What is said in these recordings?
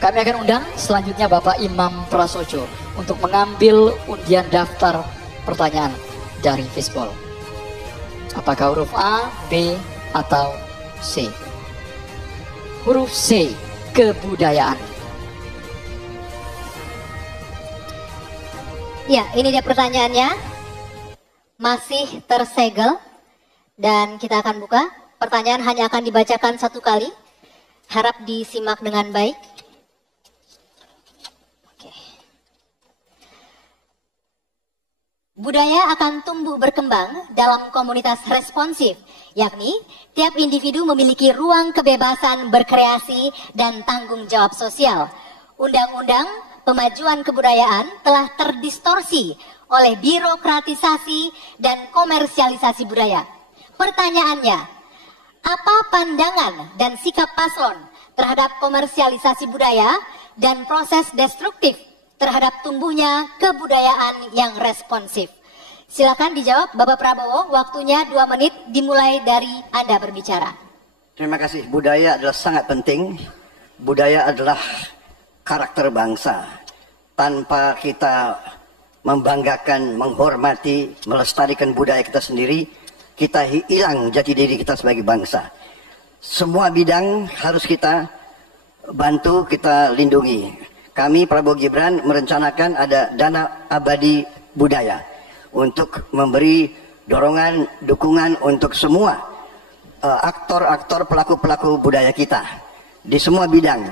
Kami akan undang selanjutnya Bapak Imam Prasojo untuk mengambil undian daftar pertanyaan dari Fishball. Apakah huruf A, B, atau C? Huruf C, kebudayaan. Ya, ini dia pertanyaannya. Masih tersegel dan kita akan buka. Pertanyaan hanya akan dibacakan satu kali. Harap disimak dengan baik. Oke. Budaya akan tumbuh berkembang dalam komunitas responsif, yakni tiap individu memiliki ruang kebebasan berkreasi dan tanggung jawab sosial. Undang-undang pemajuan kebudayaan telah terdistorsi oleh birokratisasi dan komersialisasi budaya. Pertanyaannya, apa pandangan dan sikap paslon terhadap komersialisasi budaya dan proses destruktif terhadap tumbuhnya kebudayaan yang responsif? Silakan dijawab Bapak Prabowo, waktunya 2 menit dimulai dari Anda berbicara. Terima kasih. Budaya adalah sangat penting. Budaya adalah karakter bangsa. Tanpa kita membanggakan, menghormati, melestarikan budaya kita sendiri, kita hilang jati diri kita sebagai bangsa. Semua bidang harus kita bantu, kita lindungi. Kami Prabowo Gibran merencanakan ada dana abadi budaya untuk memberi dorongan, dukungan untuk semua aktor-aktor, pelaku-pelaku budaya kita di semua bidang.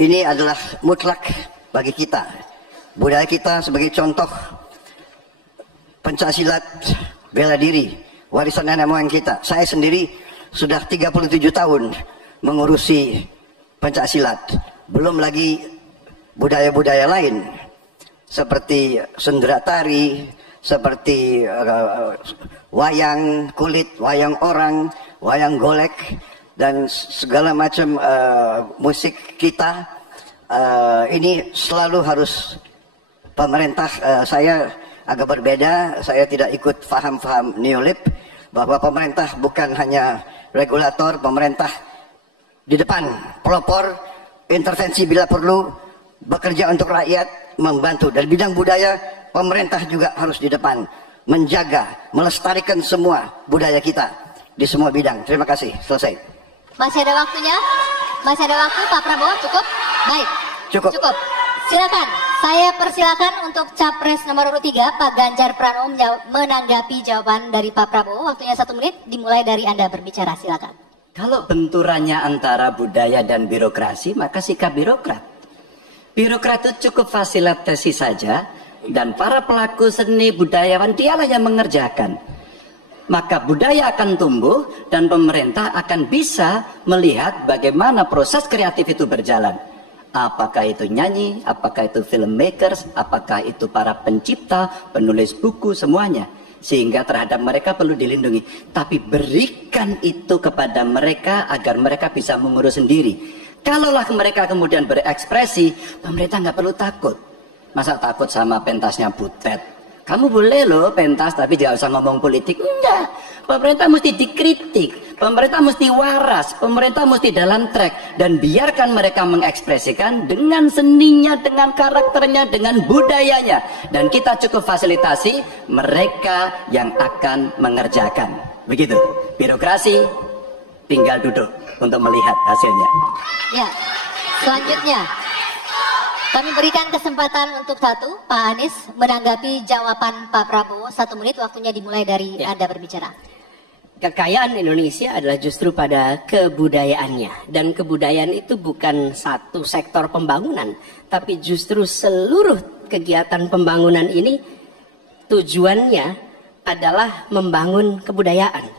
Ini adalah mutlak bagi kita. Budaya kita sebagai contoh pencaksilat, bela diri, warisan nenek moyang kita. Saya sendiri sudah 37 tahun mengurusi pencaksilat. Belum lagi budaya-budaya lain seperti sendera tari, seperti wayang kulit, wayang orang, wayang golek, dan segala macam musik kita. Ini selalu harus pemerintah. Saya agak berbeda, saya tidak ikut faham-faham neolib, bahwa pemerintah bukan hanya regulator, pemerintah di depan, pelopor, intervensi bila perlu, bekerja untuk rakyat, membantu. Dan bidang budaya, pemerintah juga harus di depan, menjaga, melestarikan semua budaya kita di semua bidang. Terima kasih, selesai. Masih ada waktunya? Masih ada waktu, Pak Prabowo? Cukup? Baik. Cukup. Cukup. Silakan. Saya persilakan untuk Capres nomor urut 3, Pak Ganjar Pranowo menanggapi jawaban dari Pak Prabowo. Waktunya 1 menit, dimulai dari Anda berbicara. Silakan. Kalau benturannya antara budaya dan birokrasi, maka sikap birokrat. Birokrat itu cukup fasilitasi saja, dan para pelaku seni budayawan dialah yang mengerjakan. Maka budaya akan tumbuh dan pemerintah akan bisa melihat bagaimana proses kreatif itu berjalan. Apakah itu nyanyi, apakah itu filmmakers, apakah itu para pencipta, penulis buku, semuanya. Sehingga terhadap mereka perlu dilindungi. Tapi berikan itu kepada mereka agar mereka bisa mengurus sendiri. Kalaulah mereka kemudian berekspresi, pemerintah nggak perlu takut. Masa takut sama pentasnya Butet? Kamu boleh loh pentas tapi tidak usah ngomong politik. Enggak. Pemerintah mesti dikritik. Pemerintah mesti waras. Pemerintah mesti dalam track. Dan biarkan mereka mengekspresikan dengan seninya, dengan karakternya, dengan budayanya. Dan kita cukup fasilitasi mereka yang akan mengerjakan. Begitu. Birokrasi tinggal duduk untuk melihat hasilnya. Ya. Selanjutnya, kami berikan kesempatan untuk Pak Anies menanggapi jawaban Pak Prabowo. 1 menit, waktunya dimulai dari Anda berbicara. Kekayaan Indonesia adalah justru pada kebudayaannya. Dan kebudayaan itu bukan satu sektor pembangunan, tapi justru seluruh kegiatan pembangunan ini tujuannya adalah membangun kebudayaan.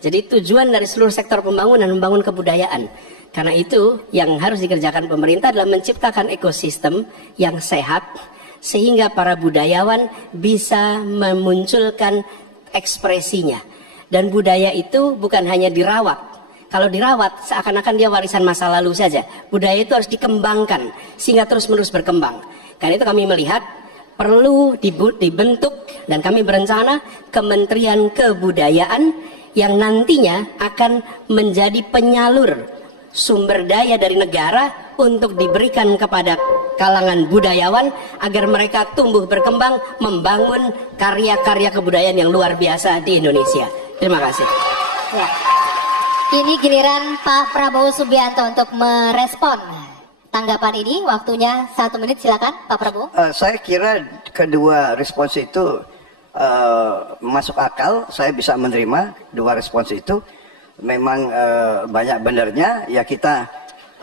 Jadi tujuan dari seluruh sektor pembangunan membangun kebudayaan. Karena itu yang harus dikerjakan pemerintah adalah menciptakan ekosistem yang sehat sehingga para budayawan bisa memunculkan ekspresinya. Dan budaya itu bukan hanya dirawat. Kalau dirawat seakan-akan dia warisan masa lalu saja. Budaya itu harus dikembangkan sehingga terus-menerus berkembang. Karena itu kami melihat perlu dibentuk dan kami berencana Kementerian Kebudayaan yang nantinya akan menjadi penyalur sumber daya dari negara untuk diberikan kepada kalangan budayawan agar mereka tumbuh berkembang membangun karya-karya kebudayaan yang luar biasa di Indonesia. Terima kasih. Ya. Ini giliran Pak Prabowo Subianto untuk merespon tanggapan ini. Waktunya 1 menit, silakan Pak Prabowo. Saya kira kedua respons itu masuk akal. Saya bisa menerima dua respons itu. Memang banyak benarnya. Ya kita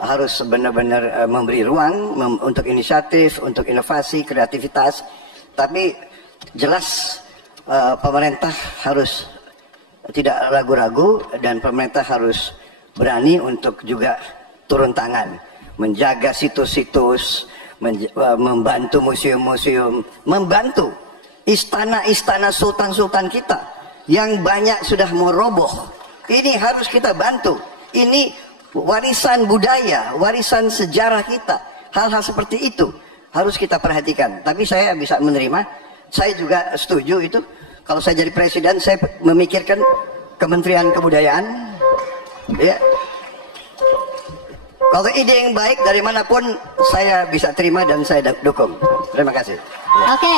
harus benar-benar memberi ruang untuk inisiatif, untuk inovasi, kreativitas. Tapi jelas pemerintah harus tidak ragu-ragu dan pemerintah harus berani untuk juga turun tangan, menjaga situs-situs, membantu museum-museum, membantu istana-istana sultan-sultan kita yang banyak sudah mau roboh. Ini harus kita bantu. Ini warisan budaya, warisan sejarah kita. Hal-hal seperti itu harus kita perhatikan. Tapi saya bisa menerima, saya juga setuju itu. Kalau saya jadi presiden, saya memikirkan Kementerian Kebudayaan. Ya. Kalau ide yang baik dari manapun, saya bisa terima dan saya dukung. Terima kasih. Oke.